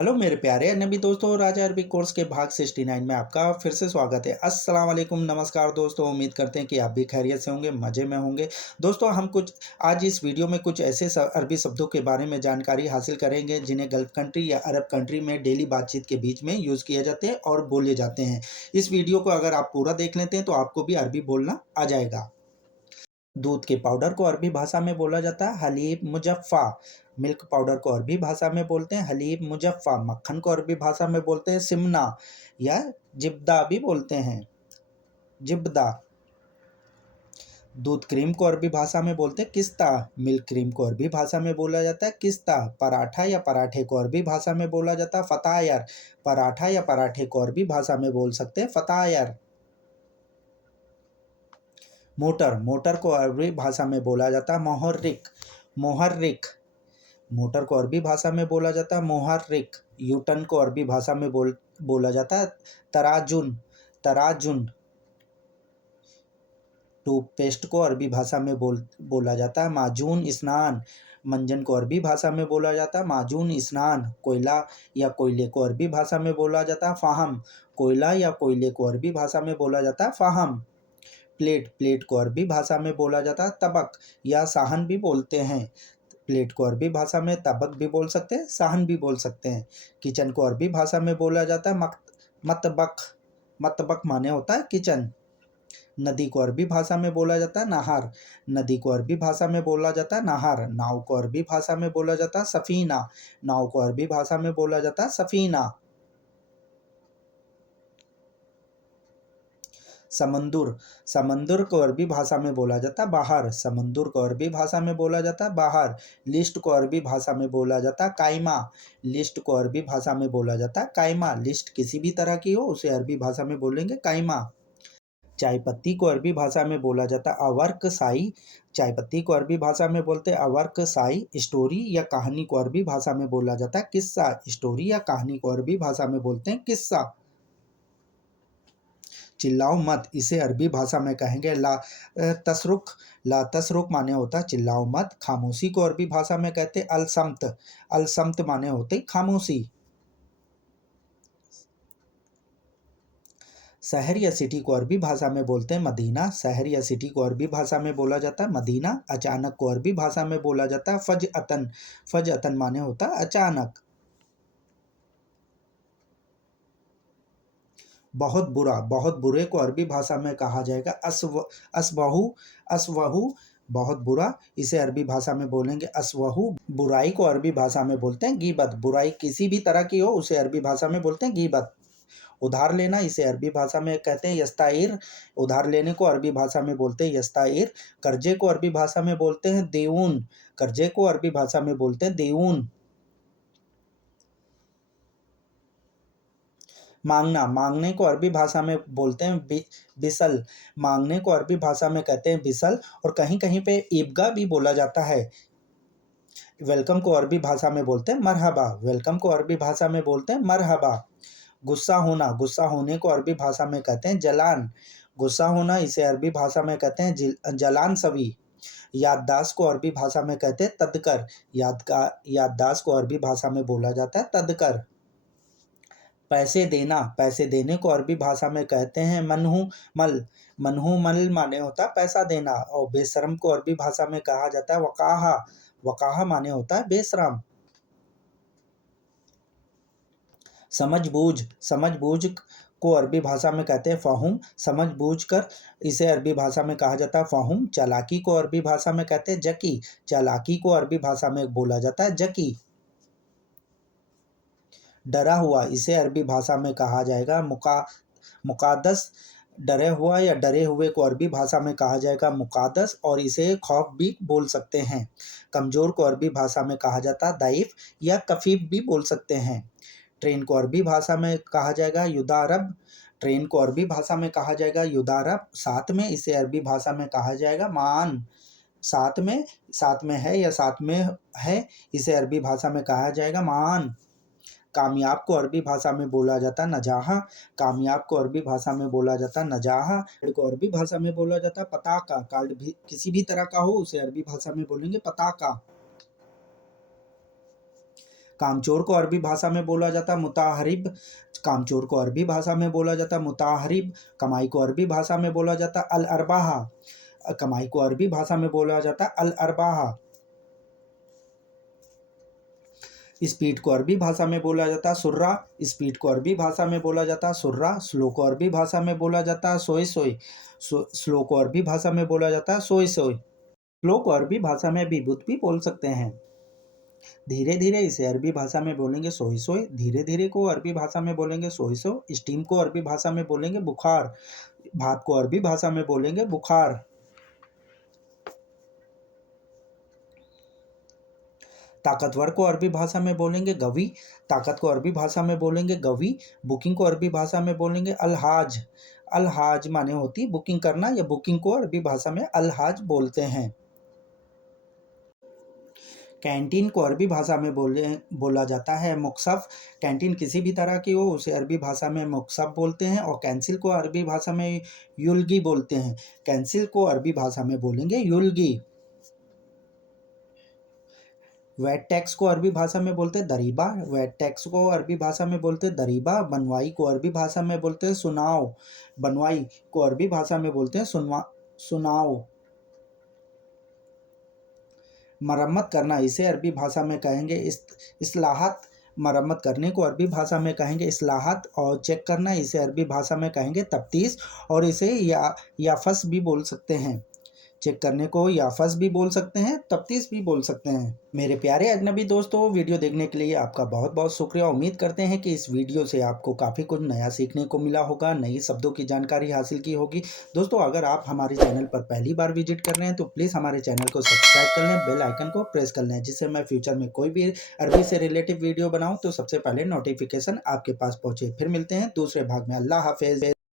Hello मेरे प्यारे अनबी दोस्तों, राजा अरबी कोर्स के भाग 69 में आपका फिर से स्वागत है। अस्सलाम वालेकुम, नमस्कार दोस्तों। उम्मीद करते हैं कि आप भी खैरियत से होंगे, मज़े में होंगे। दोस्तों हम कुछ आज इस वीडियो में कुछ ऐसे अरबी शब्दों के बारे में जानकारी हासिल करेंगे जिन्हें गल्फ़ कंट्री या अरब कंट्री में डेली बातचीत के बीच में यूज़ किए जाते हैं और बोले जाते हैं। इस वीडियो को अगर आप पूरा देख लेते हैं तो आपको भी अरबी बोलना आ जाएगा। दूध के पाउडर को अरबी भाषा में बोला जाता है हलीब मुजफ्फा। मिल्क पाउडर को अरबी भाषा में बोलते हैं हलीब मुजफ्फा। मक्खन को अरबी भाषा में बोलते हैं सिमना या जिब्दा भी बोलते हैं, जिब्दा। दूध क्रीम को अरबी भाषा में बोलते हैं किस्ता। मिल्क क्रीम को अरबी भाषा में बोला जाता है किस्ता। पराठा या पराठे को अरबी भाषा में बोला जाता है फतायर। पराठा या पराठे को अरबी भाषा में बोल सकते हैं फतायर। मोटर मोटर को अरबी भाषा में बोला जाता है मोहर्रिक। मोहर्रिक। मोटर को अरबी भाषा में बोला जाता है मोहर्रिक। यूटन को अरबी भाषा में बोला जाता है तराजुन। तराजुन। टूथपेस्ट को अरबी भाषा में बोला जाता है माजून स्नान। मंजन को अरबी भाषा में बोला जाता है माजून स्नान। कोयला या कोयले को अरबी भाषा में बोला जाता है फाहम। कोयला या कोयले को अरबी भाषा में बोला जाता है फाहम। प्लेट प्लेट को अरबी भाषा में बोला जाता है तबक या साहन भी बोलते हैं। प्लेट को अरबी भाषा में तबक भी बोल सकते हैं, साहन भी बोल सकते हैं। किचन को अरबी भाषा में बोला जाता है मतबक। मतबक माने होता है किचन। नदी को अरबी भाषा में बोला जाता है नहर। नदी को अरबी भाषा में बोला जाता है नहर। नाव को अरबी भाषा में बोला जाता है सफीना। नाव को अरबी भाषा में बोला जाता है सफीना। समंदर समंदर को अरबी भाषा में बोला जाता है बाहर। समंदर को अरबी भाषा में बोला जाता है बाहर। लिस्ट को अरबी भाषा में बोला जाता है कायमा। लिस्ट को अरबी भाषा में बोला जाता है कायमा। लिस्ट किसी भी तरह की हो उसे अरबी भाषा में बोलेंगे कायमा। चाय पत्ती को अरबी भाषा में बोला जाता है अवर्क साई। चाय पत्ती को अरबी भाषा में बोलते हैं अवर्क साई। स्टोरी या कहानी को अरबी भाषा में बोला जाता है किस्सा। स्टोरी या कहानी को अरबी भाषा में बोलते हैं किस्सा। चिल्लाओ मत, इसे अरबी भाषा में कहेंगे ला तसरुक। ला तसरुक माने होता है चिल्लाओ मत। खामोशी को अरबी भाषा में कहते हैं अलसमत। अलसमत माने होते खामोशी। शहर या सिटी को अरबी भाषा में बोलते हैं मदीना। शहर या सिटी को अरबी भाषा में बोला जाता है मदीना। अचानक को अरबी भाषा में बोला जाता है फजअतन। फजअतन माने होता है अचानक। बहुत बुरा, बहुत बुरे को अरबी भाषा में कहा जाएगा असवहु। असवहु बहुत बुरा, इसे अरबी भाषा में बोलेंगे असवहु। बुराई को अरबी भाषा में बोलते हैं गीबत। बुराई किसी भी तरह की हो उसे अरबी भाषा में बोलते हैं गीबत। उधार लेना, इसे अरबी भाषा में कहते हैं यस्ताइर। उधार लेने को अरबी भाषा में बोलते हैं यस्ताइर। कर्जे को अरबी भाषा में बोलते हैं देऊन। कर्जे को अरबी भाषा में बोलते हैं देऊन। मांगना, मांगने को अरबी भाषा में बोलते हैं बिसल। मांगने को अरबी भाषा में कहते हैं बिसल। और कहीं कहीं पे ईबगा भी बोला जाता है। वेलकम को अरबी भाषा में बोलते हैं मरहबा। वेलकम को अरबी भाषा में बोलते हैं मरहबा। गुस्सा होना, गुस्सा होने को अरबी भाषा में कहते हैं जलान। गुस्सा होना, इसे अरबी भाषा में कहते हैं जलान सवी। याददाश्त को अरबी भाषा में कहते हैं तदकर। याददाश्त को अरबी भाषा में बोला जाता है तदकर। पैसे देना, पैसे देने को अरबी भाषा में कहते हैं मनहू मल। मनहू मल माने होता है पैसा देना। और बेशरम को अरबी भाषा में कहा जाता है वकाहा। वकाहा माने होता है बेशरम। समझबूझ, समझबूझ को अरबी भाषा में कहते हैं फ़हूम। समझबूझ कर, इसे अरबी भाषा में कहा जाता है फ़हूम। चालाकी को अरबी भाषा में कहते हैं जकी। चालाकी को अरबी भाषा में बोला जाता है जकी। डरा हुआ, इसे अरबी भाषा में कहा जाएगा मुकादस। डरे हुआ या डरे हुए को अरबी भाषा में कहा जाएगा मुकादस। और इसे खौफ भी बोल सकते हैं। कमज़ोर को अरबी भाषा में कहा जाता है दाइफ या कफीफ भी बोल सकते हैं। ट्रेन को अरबी भाषा में कहा जाएगा युदारब। ट्रेन को अरबी भाषा में कहा जाएगा युदारब। साथ में, इसे अरबी भाषा में कहा जाएगा मान। साथ में, साथ में है या साथ में है, इसे अरबी भाषा में कहा जाएगा मान। कामयाब को अरबी भाषा में बोला जाता है नजाहा। कामयाब को अरबी भाषा में बोला जाता है नजाहा। कार्ड को अरबी भाषा में बोला जाता है पताका। कार्ड भी किसी भी तरह का हो उसे अरबी भाषा में बोलेंगे पताका। कामचोर को अरबी भाषा में बोला जाता है मुताहरिब। कामचोर को अरबी भाषा में बोला जाता है मुताहरिब। कमाई को अरबी भाषा में बोला जाता है अल अरबाहा। कमाई को अरबी भाषा में बोला जाता है अल अरबाहा। स्पीड को अरबी भाषा में बोला जाता है सुर्रा। स्पीड को अरबी भाषा में बोला जाता है सुर्रा। स्लो को अरबी भाषा में बोला जाता है सोए सोए। स्लो को अरबी भाषा में बोला जाता है सोए सोए। स्लो को अरबी भाषा में विभुत भी बोल सकते हैं। धीरे धीरे इसे अरबी भाषा में बोलेंगे सोए सोए। धीरे धीरे को अरबी भाषा में बोलेंगे सोए सो। स्टीम को अरबी भाषा में बोलेंगे बुखार। भाप को अरबी भाषा में बोलेंगे बुखार। ताकतवर को अरबी भाषा में बोलेंगे गवी। ताकत को अरबी भाषा में बोलेंगे गवी। बुकिंग को अरबी भाषा में बोलेंगे अलहाज। अलहाज माने होती बुकिंग करना, या बुकिंग को अरबी भाषा में अलहाज बोलते हैं। कैंटीन को अरबी भाषा में बोला जाता है मुक्सफ। कैंटीन किसी भी तरह की हो उसे अरबी भाषा में मुक्सफ बोलते हैं। और कैंसिल को अरबी भाषा में युल्गी बोलते हैं। कैंसिल को अरबी भाषा में बोलेंगे युल्गी। वेट टैक्स को अरबी भाषा में बोलते हैं दरीबा। वेट टैक्स को अरबी भाषा में बोलते हैं दरीबा। बनवाई को अरबी भाषा में बोलते हैं सुनाओ। बनवाई को अरबी भाषा में बोलते हैं सुनाओ। मरम्मत करना इसे अरबी भाषा में कहेंगे इस्लाहत। मरम्मत करने को अरबी भाषा में कहेंगे इस्लाहत। और चेक करना इसे अरबी भाषा में कहेंगे तफ्तीश। और इसे याफस भी बोल सकते हैं। चेक करने को याफस भी बोल सकते हैं, तफ्तीश भी बोल सकते हैं। मेरे प्यारे अजनबी दोस्तों, वीडियो देखने के लिए आपका बहुत बहुत शुक्रिया। उम्मीद करते हैं कि इस वीडियो से आपको काफ़ी कुछ नया सीखने को मिला होगा, नई शब्दों की जानकारी हासिल की होगी। दोस्तों, अगर आप हमारे चैनल पर पहली बार विजिट कर रहे हैं तो प्लीज़ हमारे चैनल को सब्सक्राइब कर लें, बेल आइकन को प्रेस कर लें, जिससे मैं फ्यूचर में कोई भी अरबी से रिलेटिव वीडियो बनाऊँ तो सबसे पहले नोटिफिकेशन आपके पास पहुँचे। फिर मिलते हैं दूसरे भाग में। अल्लाह हाफिज़।